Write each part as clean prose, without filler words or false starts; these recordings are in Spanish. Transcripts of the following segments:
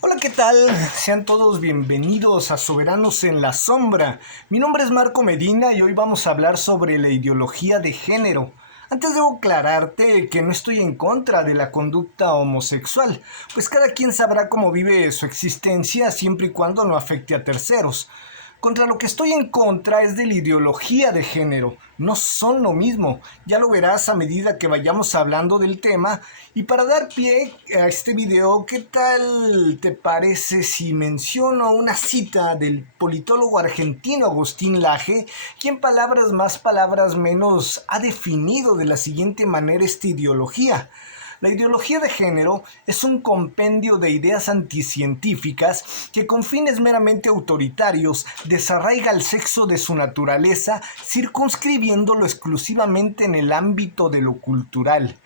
Hola, ¿qué tal? Sean todos bienvenidos a Soberanos en la Sombra. Mi nombre es Marco Medina y hoy vamos a hablar sobre la ideología de género. Antes debo aclararte que no estoy en contra de la conducta homosexual, pues cada quien sabrá cómo vive su existencia siempre y cuando no afecte a terceros. Contra lo que estoy en contra es de la ideología de género. No son lo mismo. Ya lo verás a medida que vayamos hablando del tema. Y para dar pie a este video, ¿qué tal te parece si menciono una cita del politólogo argentino Agustín Laje, quien palabras más, palabras menos ha definido de la siguiente manera esta ideología? La ideología de género es un compendio de ideas anticientíficas que con fines meramente autoritarios desarraiga el sexo de su naturaleza, circunscribiéndolo exclusivamente en el ámbito de lo cultural.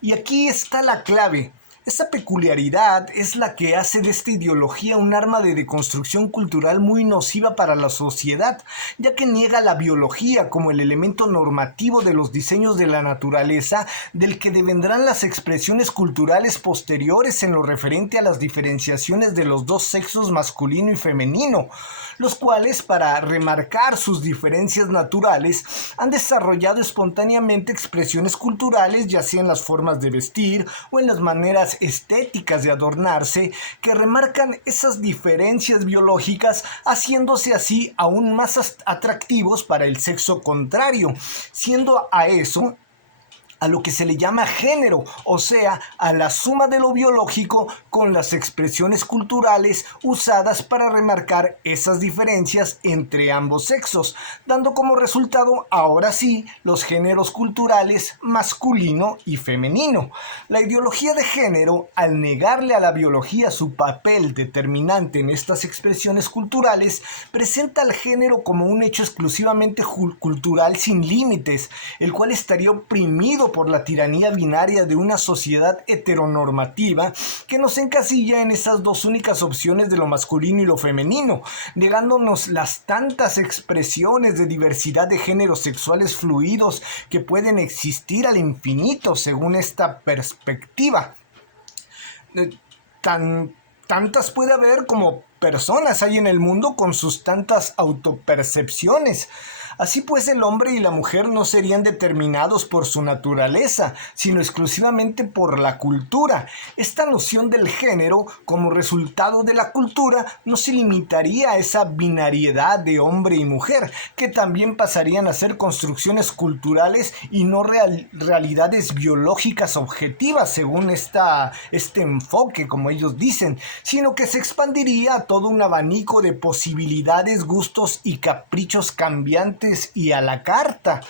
Y aquí está la clave. Esa peculiaridad es la que hace de esta ideología un arma de deconstrucción cultural muy nociva para la sociedad, ya que niega la biología como el elemento normativo de los diseños de la naturaleza, del que devendrán las expresiones culturales posteriores en lo referente a las diferenciaciones de los dos sexos masculino y femenino, los cuales, para remarcar sus diferencias naturales, han desarrollado espontáneamente expresiones culturales, ya sea en las formas de vestir o en las maneras estéticas de adornarse, que remarcan esas diferencias biológicas, haciéndose así aún más atractivos para el sexo contrario, siendo a eso a lo que se le llama género, o sea, a la suma de lo biológico con las expresiones culturales usadas para remarcar esas diferencias entre ambos sexos, dando como resultado, ahora sí, los géneros culturales masculino y femenino. La ideología de género, al negarle a la biología su papel determinante en estas expresiones culturales, presenta al género como un hecho exclusivamente cultural sin límites, el cual estaría oprimido por la tiranía binaria de una sociedad heteronormativa que nos encasilla en esas dos únicas opciones de lo masculino y lo femenino, negándonos las tantas expresiones de diversidad de géneros sexuales fluidos que pueden existir al infinito según esta perspectiva. Tantas puede haber como personas hay en el mundo con sus tantas autopercepciones. Así pues, el hombre y la mujer no serían determinados por su naturaleza, sino exclusivamente por la cultura. Esta noción del género, como resultado de la cultura, no se limitaría a esa binariedad de hombre y mujer, que también pasarían a ser construcciones culturales y no realidades biológicas objetivas, según este enfoque, como ellos dicen, sino que se expandiría a todo un abanico de posibilidades, gustos y caprichos cambiantes y a la carta.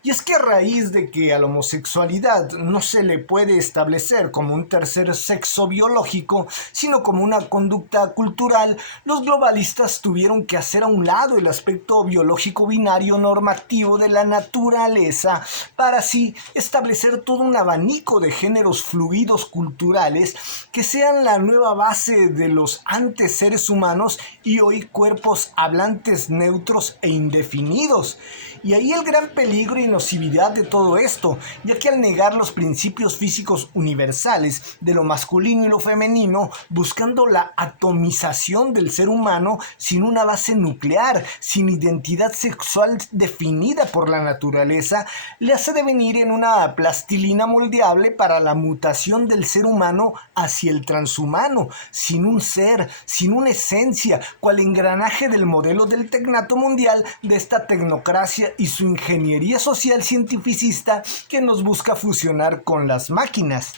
Y es que a raíz de que a la homosexualidad no se le puede establecer como un tercer sexo biológico, sino como una conducta cultural, los globalistas tuvieron que hacer a un lado el aspecto biológico binario normativo de la naturaleza para así establecer todo un abanico de géneros fluidos culturales que sean la nueva base de los antes seres humanos y hoy cuerpos hablantes neutros e indefinidos. Y ahí el gran peligro y nocividad de todo esto, ya que al negar los principios físicos universales de lo masculino y lo femenino, buscando la atomización del ser humano sin una base nuclear, sin identidad sexual definida por la naturaleza, le hace devenir en una plastilina moldeable para la mutación del ser humano hacia el transhumano, sin un ser, sin una esencia, cual engranaje del modelo del tecnato mundial de esta tecnocracia y su ingeniería social cientificista que nos busca fusionar con las máquinas.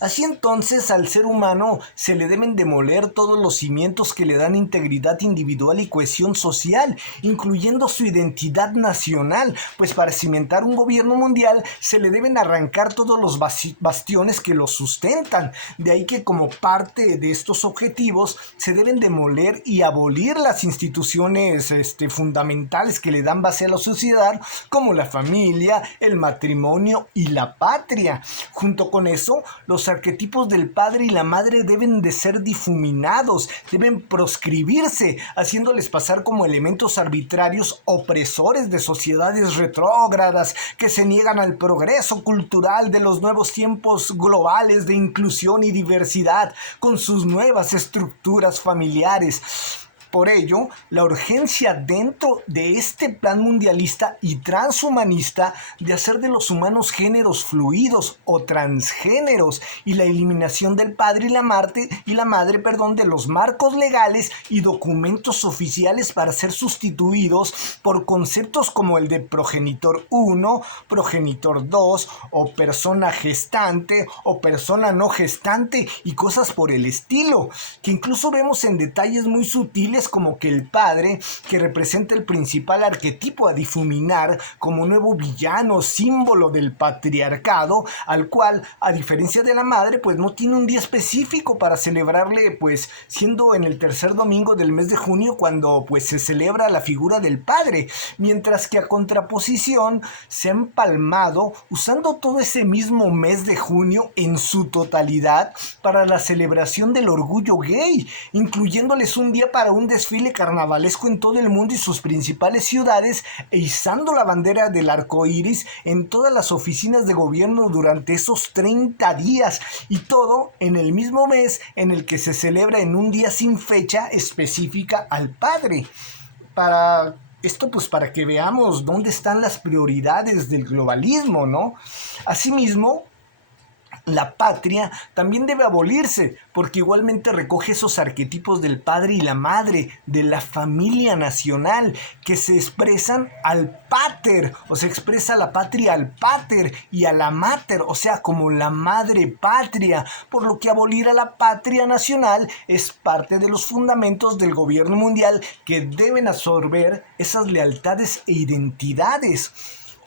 Así entonces al ser humano se le deben demoler todos los cimientos que le dan integridad individual y cohesión social, incluyendo su identidad nacional, pues para cimentar un gobierno mundial se le deben arrancar todos los bastiones que lo sustentan. De ahí que como parte de estos objetivos se deben demoler y abolir las instituciones fundamentales que le dan base a la sociedad, como la familia, el matrimonio y la patria. Junto con eso, los arquetipos del padre y la madre deben de ser difuminados, deben proscribirse, haciéndoles pasar como elementos arbitrarios opresores de sociedades retrógradas que se niegan al progreso cultural de los nuevos tiempos globales de inclusión y diversidad con sus nuevas estructuras familiares. Por ello, la urgencia dentro de este plan mundialista y transhumanista de hacer de los humanos géneros fluidos o transgéneros y la eliminación del padre y la madre, de los marcos legales y documentos oficiales para ser sustituidos por conceptos como el de progenitor 1, progenitor 2 o persona gestante o persona no gestante y cosas por el estilo, que incluso vemos en detalles muy sutiles como que el padre, que representa el principal arquetipo a difuminar como nuevo villano, símbolo del patriarcado, al cual, a diferencia de la madre, pues no tiene un día específico para celebrarle, pues siendo en el tercer domingo del mes de junio cuando pues se celebra la figura del padre, mientras que a contraposición se ha empalmado usando todo ese mismo mes de junio en su totalidad para la celebración del orgullo gay, incluyéndoles un día para un desfile carnavalesco en todo el mundo y sus principales ciudades e izando la bandera del arco iris en todas las oficinas de gobierno durante esos 30 días, y todo en el mismo mes en el que se celebra en un día sin fecha específica al padre. Para esto, pues para que veamos dónde están las prioridades del globalismo, ¿no? Asimismo, la patria también debe abolirse, porque igualmente recoge esos arquetipos del padre y la madre, de la familia nacional, que se expresan al pater, o se expresa la patria al pater y a la mater, o sea, como la madre patria, por lo que abolir a la patria nacional es parte de los fundamentos del gobierno mundial que deben absorber esas lealtades e identidades.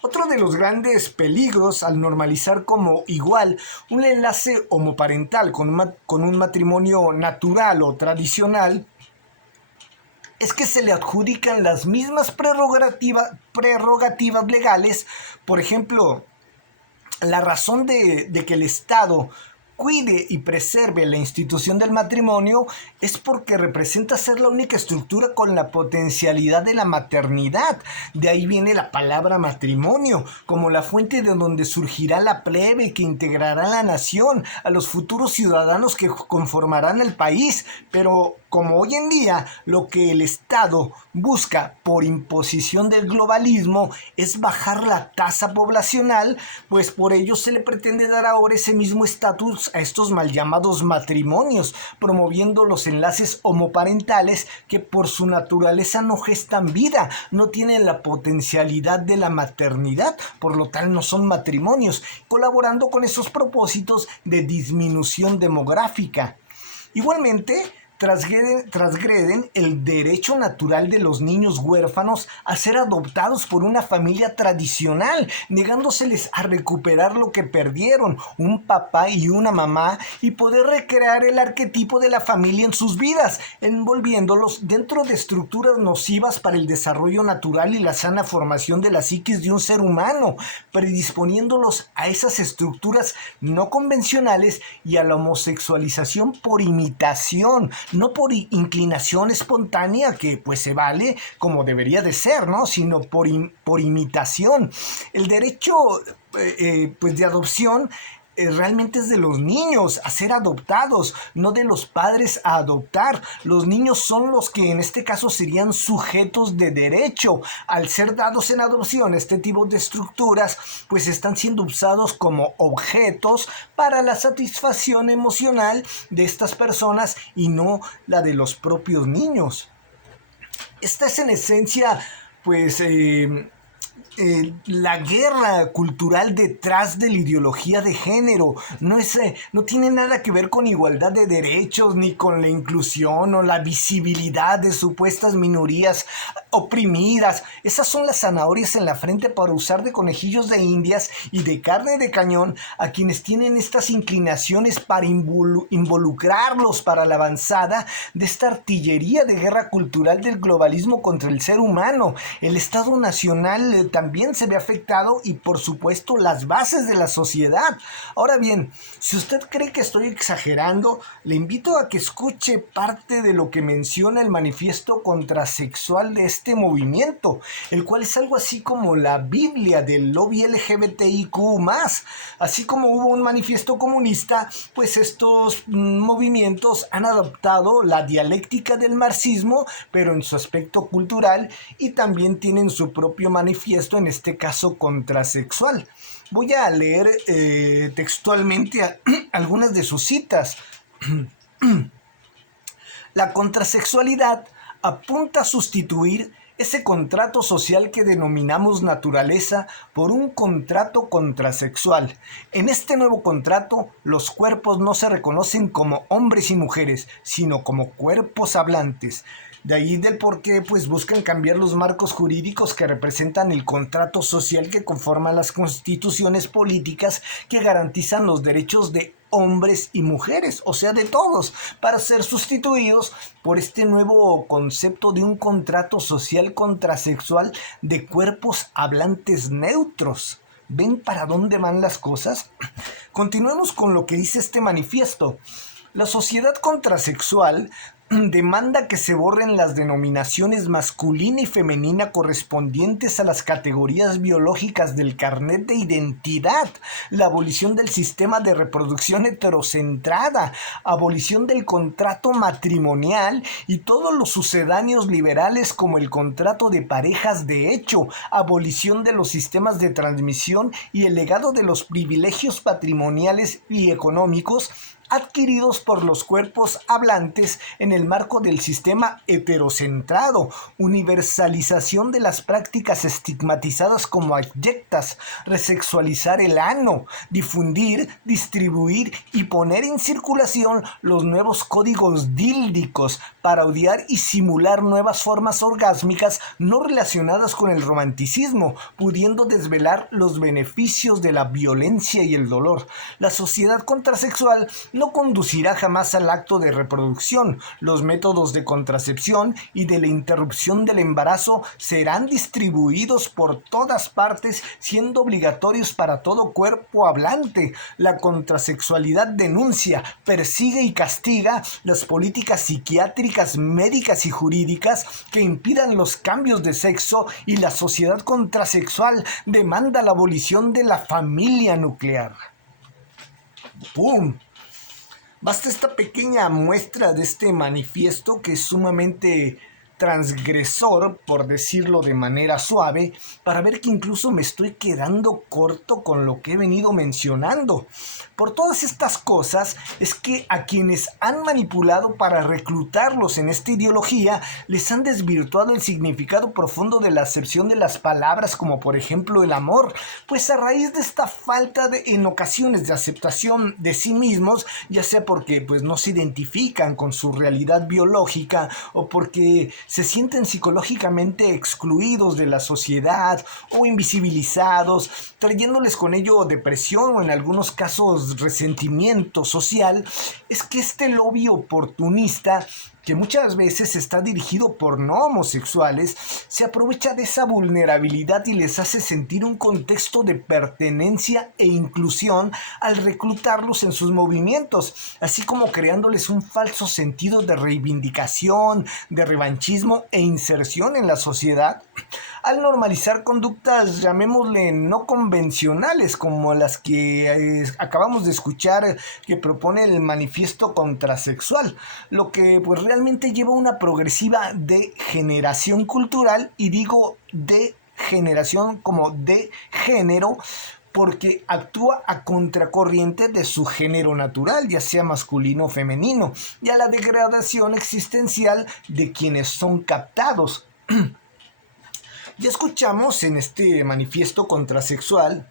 Otro de los grandes peligros al normalizar como igual un enlace homoparental con un matrimonio natural o tradicional es que se le adjudican las mismas prerrogativas legales. Por ejemplo, la razón de que el Estado cuide y preserve la institución del matrimonio es porque representa ser la única estructura con la potencialidad de la maternidad. De ahí viene la palabra matrimonio, como la fuente de donde surgirá la plebe que integrará la nación, a los futuros ciudadanos que conformarán el país. Pero como hoy en día lo que el Estado busca por imposición del globalismo es bajar la tasa poblacional, pues por ello se le pretende dar ahora ese mismo estatus a estos mal llamados matrimonios, promoviendo los enlaces homoparentales que por su naturaleza no gestan vida, no tienen la potencialidad de la maternidad, por lo tal no son matrimonios, colaborando con esos propósitos de disminución demográfica. Igualmente, transgreden el derecho natural de los niños huérfanos a ser adoptados por una familia tradicional, negándoseles a recuperar lo que perdieron, un papá y una mamá, y poder recrear el arquetipo de la familia en sus vidas, envolviéndolos dentro de estructuras nocivas para el desarrollo natural y la sana formación de la psiquis de un ser humano, predisponiéndolos a esas estructuras no convencionales y a la homosexualización por imitación, no por inclinación espontánea, que pues se vale como debería de ser, ¿no? Sino por imitación. El derecho pues de adopción realmente es de los niños a ser adoptados, no de los padres a adoptar. Los niños son los que en este caso serían sujetos de derecho. Al ser dados en adopción, este tipo de estructuras pues están siendo usados como objetos para la satisfacción emocional de estas personas y no la de los propios niños. Esta es en esencia pues la guerra cultural detrás de la ideología de género. No tiene nada que ver con igualdad de derechos, ni con la inclusión o la visibilidad de supuestas minorías oprimidas. Esas son las zanahorias en la frente para usar de conejillos de indias y de carne de cañón a quienes tienen estas inclinaciones para involucrarlos para la avanzada de esta artillería de guerra cultural del globalismo contra el ser humano. El Estado Nacional también se ve afectado y por supuesto las bases de la sociedad. Ahora bien, si usted cree que estoy exagerando, le invito a que escuche parte de lo que menciona el manifiesto contrasexual de este movimiento, el cual es algo así como la Biblia del lobby LGBTIQ+. Así como hubo un manifiesto comunista, pues estos movimientos han adoptado la dialéctica del marxismo, pero en su aspecto cultural, y también tienen su propio manifiesto, en este caso contrasexual. Voy a leer textualmente algunas de sus citas. La contrasexualidad apunta a sustituir ese contrato social que denominamos naturaleza por un contrato contrasexual. En este nuevo contrato, los cuerpos no se reconocen como hombres y mujeres, sino como cuerpos hablantes. De ahí del por qué pues buscan cambiar los marcos jurídicos que representan el contrato social que conforman las constituciones políticas que garantizan los derechos de hombres y mujeres, o sea, de todos, para ser sustituidos por este nuevo concepto de un contrato social contrasexual de cuerpos hablantes neutros. ¿Ven para dónde van las cosas? Continuemos con lo que dice este manifiesto. La sociedad contrasexual demanda que se borren las denominaciones masculina y femenina correspondientes a las categorías biológicas del carnet de identidad, la abolición del sistema de reproducción heterocentrada, abolición del contrato matrimonial y todos los sucedáneos liberales como el contrato de parejas de hecho, abolición de los sistemas de transmisión y el legado de los privilegios patrimoniales y económicos adquiridos por los cuerpos hablantes en el marco del sistema heterocentrado, universalización de las prácticas estigmatizadas como abyectas, resexualizar el ano, difundir, distribuir y poner en circulación los nuevos códigos díldicos, parodiar y simular nuevas formas orgásmicas no relacionadas con el romanticismo, pudiendo desvelar los beneficios de la violencia y el dolor. La sociedad contrasexual no conducirá jamás al acto de reproducción. Los métodos de contracepción y de la interrupción del embarazo serán distribuidos por todas partes, siendo obligatorios para todo cuerpo hablante. La contrasexualidad denuncia, persigue y castiga las políticas psiquiátricas, médicas y jurídicas que impidan los cambios de sexo, y la sociedad contrasexual demanda la abolición de la familia nuclear. ¡Pum! Basta esta pequeña muestra de este manifiesto, que es sumamente transgresor, por decirlo de manera suave, para ver que incluso me estoy quedando corto con lo que he venido mencionando. Por todas estas cosas es que a quienes han manipulado para reclutarlos en esta ideología les han desvirtuado el significado profundo de la acepción de las palabras, como por ejemplo el amor, pues a raíz de esta falta en ocasiones de aceptación de sí mismos, ya sea porque pues no se identifican con su realidad biológica o porque se sienten psicológicamente excluidos de la sociedad o invisibilizados, trayéndoles con ello depresión o en algunos casos resentimiento social, es que este lobby oportunista, que muchas veces está dirigido por no homosexuales, se aprovecha de esa vulnerabilidad y les hace sentir un contexto de pertenencia e inclusión al reclutarlos en sus movimientos, así como creándoles un falso sentido de reivindicación, de revanchismo e inserción en la sociedad, al normalizar conductas, llamémosle, no convencionales, como las que acabamos de escuchar que propone el manifiesto contrasexual, lo que pues realmente lleva una progresiva degeneración cultural, y digo degeneración como de género, porque actúa a contracorriente de su género natural, ya sea masculino o femenino, y a la degradación existencial de quienes son captados. Ya escuchamos en este manifiesto contrasexual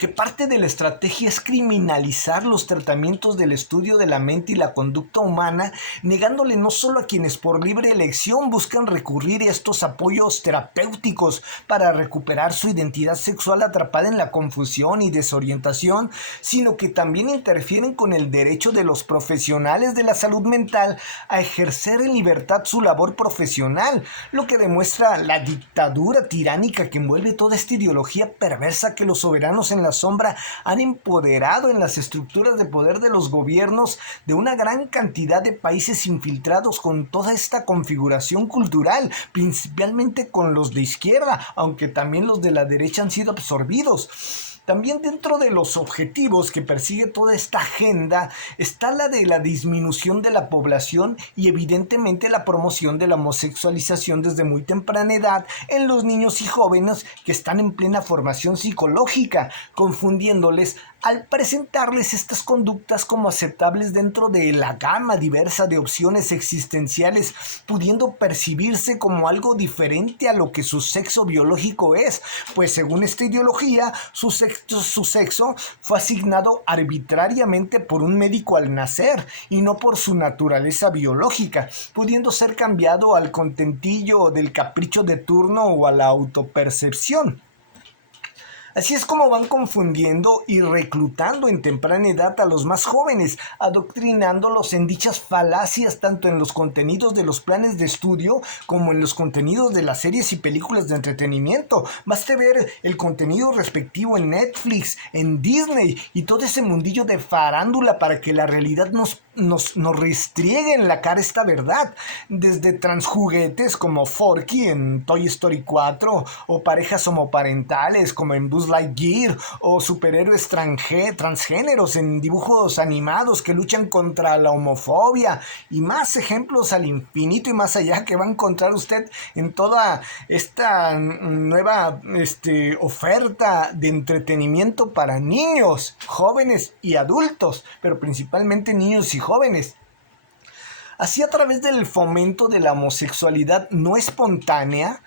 que parte de la estrategia es criminalizar los tratamientos del estudio de la mente y la conducta humana, negándole no solo a quienes por libre elección buscan recurrir a estos apoyos terapéuticos para recuperar su identidad sexual atrapada en la confusión y desorientación, sino que también interfieren con el derecho de los profesionales de la salud mental a ejercer en libertad su labor profesional, lo que demuestra la dictadura tiránica que envuelve toda esta ideología perversa que los soberanos en la sombra han empoderado en las estructuras de poder de los gobiernos de una gran cantidad de países infiltrados con toda esta configuración cultural, principalmente con los de izquierda, aunque también los de la derecha han sido absorbidos. También dentro de los objetivos que persigue toda esta agenda está la de la disminución de la población y evidentemente la promoción de la homosexualización desde muy temprana edad en los niños y jóvenes que están en plena formación psicológica, confundiéndoles al presentarles estas conductas como aceptables dentro de la gama diversa de opciones existenciales, pudiendo percibirse como algo diferente a lo que su sexo biológico es, pues según esta ideología, su sexo fue asignado arbitrariamente por un médico al nacer y no por su naturaleza biológica, pudiendo ser cambiado al contentillo del capricho de turno o a la autopercepción. Así es como van confundiendo y reclutando en temprana edad a los más jóvenes, adoctrinándolos en dichas falacias tanto en los contenidos de los planes de estudio como en los contenidos de las series y películas de entretenimiento. Baste ver el contenido respectivo en Netflix, en Disney y todo ese mundillo de farándula para que la realidad nos restriegue en la cara esta verdad. Desde transjuguetes como Forky en Toy Story 4 o parejas homoparentales como en Buzz Lightyear o superhéroes transgéneros en dibujos animados que luchan contra la homofobia y más ejemplos al infinito y más allá que va a encontrar usted en toda esta nueva oferta de entretenimiento para niños, jóvenes y adultos, pero principalmente niños y jóvenes. Así, a través del fomento de la homosexualidad no espontánea,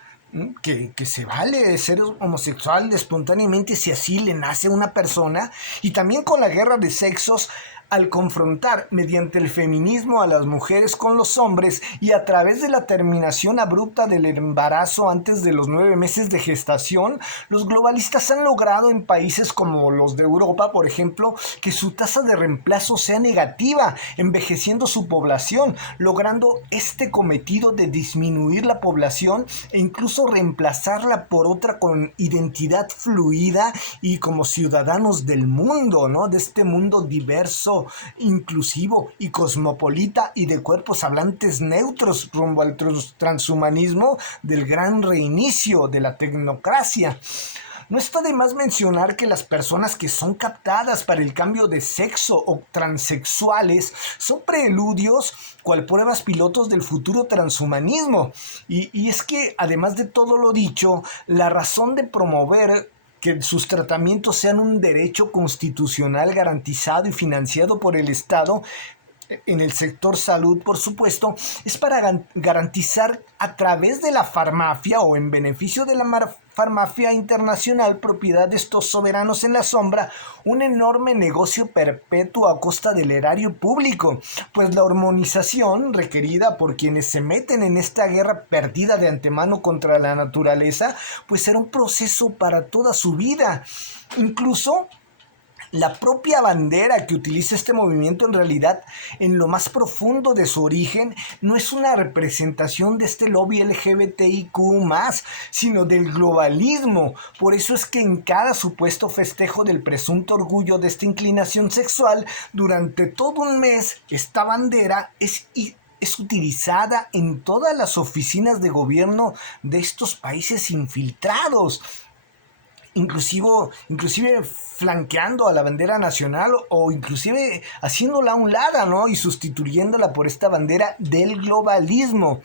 que se vale ser homosexual espontáneamente si así le nace a una persona, y también con la guerra de sexos, al confrontar mediante el feminismo a las mujeres con los hombres y a través de la terminación abrupta del embarazo antes de los 9 meses de gestación, los globalistas han logrado en países como los de Europa, por ejemplo, que su tasa de reemplazo sea negativa, envejeciendo su población, logrando este cometido de disminuir la población e incluso reemplazarla por otra con identidad fluida y como ciudadanos del mundo, ¿no? De este mundo diverso, inclusivo y cosmopolita y de cuerpos hablantes neutros rumbo al transhumanismo del gran reinicio de la tecnocracia. No está de más mencionar que las personas que son captadas para el cambio de sexo o transexuales son preludios cual pruebas pilotos del futuro transhumanismo. Y es que, además de todo lo dicho, la razón de promover que sus tratamientos sean un derecho constitucional garantizado y financiado por el Estado en el sector salud, por supuesto, es para garantizar a través de la farmacia o en beneficio de la farmacia internacional, propiedad de estos soberanos en la sombra, un enorme negocio perpetuo a costa del erario público, pues la hormonización requerida por quienes se meten en esta guerra perdida de antemano contra la naturaleza, pues será un proceso para toda su vida. Incluso la propia bandera que utiliza este movimiento en realidad, en lo más profundo de su origen, no es una representación de este lobby LGBTIQ+, sino del globalismo. Por eso es que en cada supuesto festejo del presunto orgullo de esta inclinación sexual, durante todo un mes, esta bandera es utilizada en todas las oficinas de gobierno de estos países infiltrados. Inclusive flanqueando a la bandera nacional o inclusive haciéndola a un lado, ¿no? Y sustituyéndola por esta bandera del globalismo.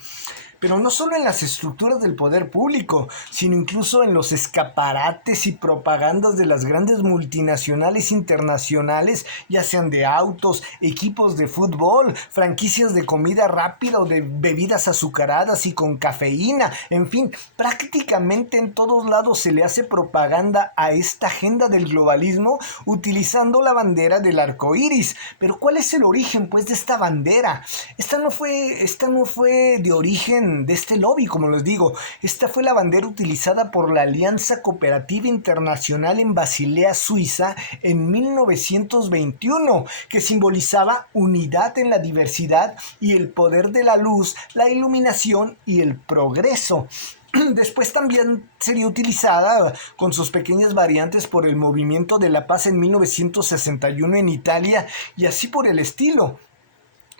pero no solo en las estructuras del poder público, sino incluso en los escaparates y propagandas de las grandes multinacionales internacionales, ya sean de autos, equipos de fútbol, franquicias de comida rápida o de bebidas azucaradas y con cafeína. En fin, prácticamente en todos lados se le hace propaganda a esta agenda del globalismo utilizando la bandera del arco iris. Pero ¿cuál es el origen, pues, de esta bandera? Esta no fue de origen de este lobby, como les digo. Esta fue la bandera utilizada por la Alianza Cooperativa Internacional en Basilea, Suiza, en 1921, que simbolizaba unidad en la diversidad y el poder de la luz, la iluminación y el progreso. Después también sería utilizada con sus pequeñas variantes por el Movimiento de la Paz en 1961 en Italia y así por el estilo,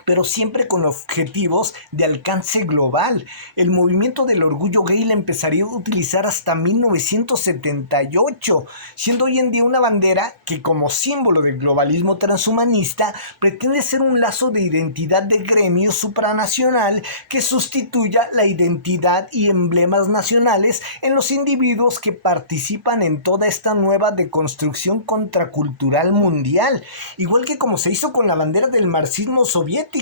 pero siempre con objetivos de alcance global. El movimiento del orgullo gay la empezaría a utilizar hasta 1978, siendo hoy en día una bandera que, como símbolo del globalismo transhumanista, pretende ser un lazo de identidad de gremio supranacional que sustituya la identidad y emblemas nacionales en los individuos que participan en toda esta nueva deconstrucción contracultural mundial, igual que como se hizo con la bandera del marxismo soviético,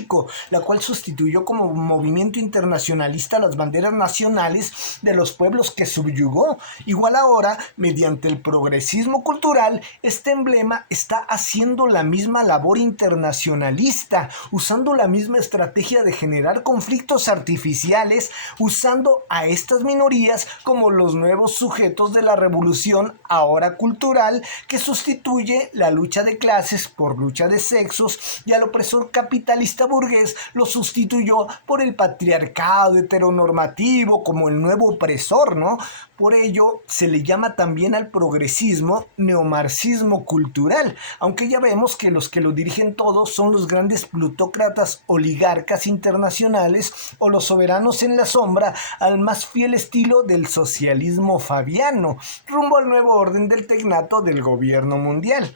la cual sustituyó como movimiento internacionalista las banderas nacionales de los pueblos que subyugó. Igual ahora, mediante el progresismo cultural, este emblema está haciendo la misma labor internacionalista, usando la misma estrategia de generar conflictos artificiales, usando a estas minorías como los nuevos sujetos de la revolución ahora cultural, que sustituye la lucha de clases por lucha de sexos, y al opresor capitalista burgués lo sustituyó por el patriarcado heteronormativo como el nuevo opresor, ¿no? Por ello se le llama también al progresismo neomarxismo cultural, aunque ya vemos que los que lo dirigen todos son los grandes plutócratas oligarcas internacionales o los soberanos en la sombra, al más fiel estilo del socialismo fabiano, rumbo al nuevo orden del tecnato del gobierno mundial.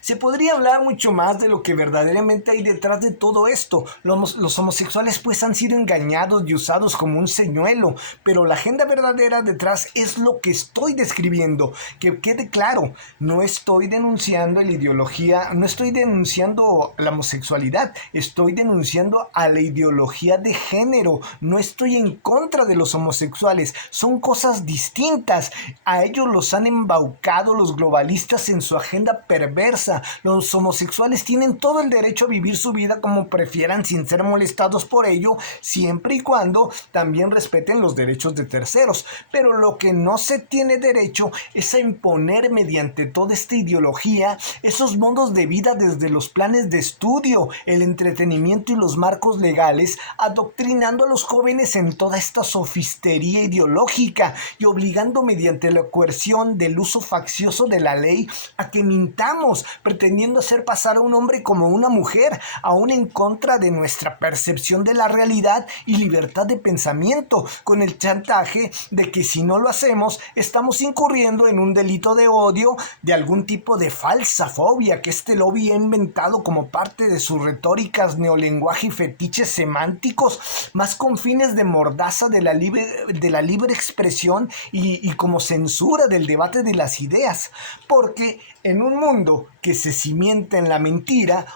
Se podría hablar mucho más de lo que verdaderamente hay detrás de todo esto. Los homosexuales pues han sido engañados y usados como un señuelo, pero la agenda verdadera detrás es lo que estoy describiendo. Que quede claro, no estoy denunciando la ideología, no estoy denunciando la homosexualidad, estoy denunciando a la ideología de género. No estoy en contra de los homosexuales, son cosas distintas. A ellos los han embaucado los globalistas en su agenda perversa. Los homosexuales tienen todo el derecho a vivir su vida como prefieran sin ser molestados por ello, siempre y cuando también respeten los derechos de terceros. Pero lo que no se tiene derecho es a imponer mediante toda esta ideología esos modos de vida desde los planes de estudio, el entretenimiento y los marcos legales, adoctrinando a los jóvenes en toda esta sofistería ideológica y obligando mediante la coerción del uso faccioso de la ley a que mintamos, pretendiendo hacer pasar a un hombre como una mujer, aún en contra de nuestra percepción de la realidad y libertad de pensamiento, con el chantaje de que si no lo hacemos, estamos incurriendo en un delito de odio, de algún tipo de falsa fobia que este lobby ha inventado como parte de sus retóricas, neolenguaje y fetiches semánticos, más con fines de mordaza de la libre expresión y como censura del debate de las ideas, porque en un mundo que se cimienta en la mentira,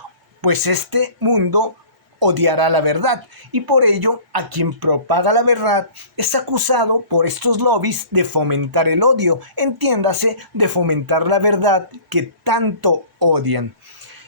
pues este mundo odiará la verdad, y por ello a quien propaga la verdad es acusado por estos lobbies de fomentar el odio, entiéndase, de fomentar la verdad que tanto odian.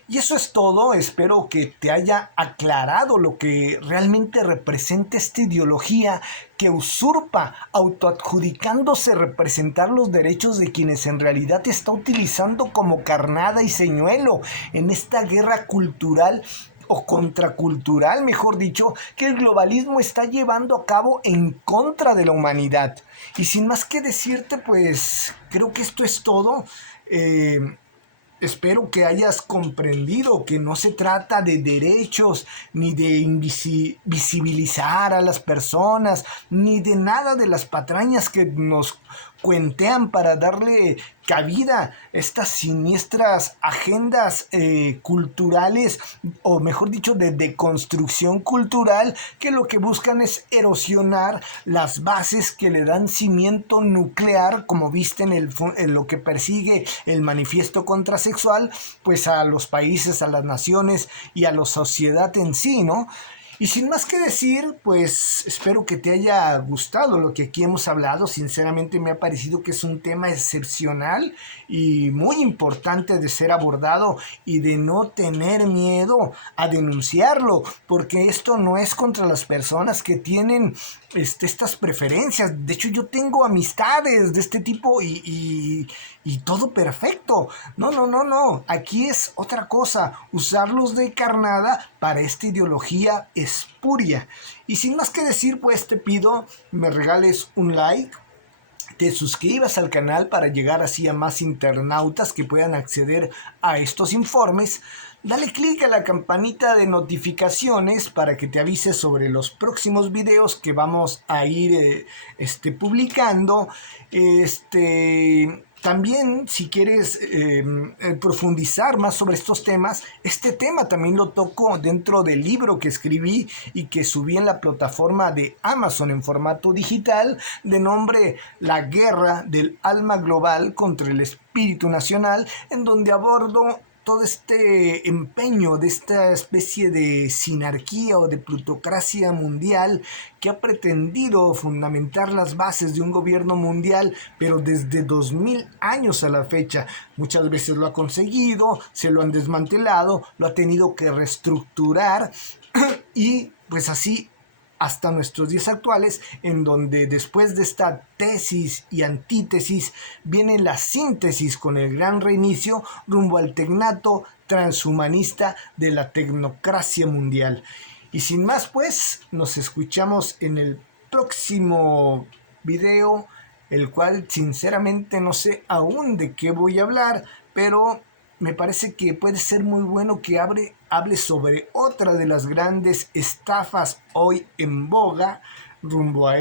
Y eso es todo, espero que te haya aclarado lo que realmente representa esta ideología que usurpa, autoadjudicándose representar los derechos de quienes en realidad está utilizando como carnada y señuelo en esta guerra cultural o contracultural, mejor dicho, que el globalismo está llevando a cabo en contra de la humanidad. Y sin más que decirte, pues creo que esto es todo. Espero que hayas comprendido que no se trata de derechos, ni de visibilizar a las personas, ni de nada de las patrañas que nos cuentean para darle cabida a estas siniestras agendas culturales, o mejor dicho, de deconstrucción cultural, que lo que buscan es erosionar las bases que le dan cimiento nuclear, como viste en lo que persigue el manifiesto contrasexual, pues a los países, a las naciones y a la sociedad en sí, ¿no? Y sin más que decir, pues espero que te haya gustado lo que aquí hemos hablado. Sinceramente me ha parecido que es un tema excepcional y muy importante de ser abordado y de no tener miedo a denunciarlo, porque esto no es contra las personas que tienen estas preferencias. De hecho, yo tengo amistades de este tipo y todo perfecto. No, no, no, no. Aquí es otra cosa, usarlos de carnada para esta ideología espuria. Y sin más que decir, pues te pido me regales un like, te suscribas al canal para llegar así a más internautas que puedan acceder a estos informes. Dale click a la campanita de notificaciones para que te avise sobre los próximos videos que vamos a ir publicando. También, si quieres profundizar más sobre estos temas, este tema también lo toco dentro del libro que escribí y que subí en la plataforma de Amazon en formato digital, de nombre La guerra del alma global contra el espíritu nacional, en donde abordo todo este empeño de esta especie de sinarquía o de plutocracia mundial que ha pretendido fundamentar las bases de un gobierno mundial, pero desde 2000 años a la fecha. Muchas veces lo ha conseguido, se lo han desmantelado, lo ha tenido que reestructurar y pues así hasta nuestros días actuales, en donde después de esta tesis y antítesis viene la síntesis con el gran reinicio rumbo al tecnato transhumanista de la tecnocracia mundial. Y sin más, pues, nos escuchamos en el próximo video, el cual sinceramente no sé aún de qué voy a hablar, pero me parece que puede ser muy bueno que hable sobre otra de las grandes estafas hoy en boga rumbo a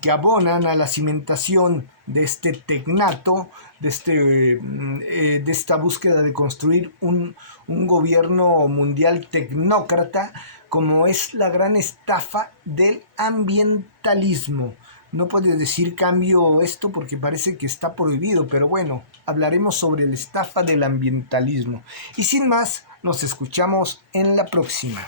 que abonan a la cimentación de este tecnato, de esta búsqueda de construir un gobierno mundial tecnócrata, como es la gran estafa del ambientalismo. No puedes decir cambio esto porque parece que está prohibido, pero bueno, hablaremos sobre la estafa del ambientalismo. Y sin más, nos escuchamos en la próxima.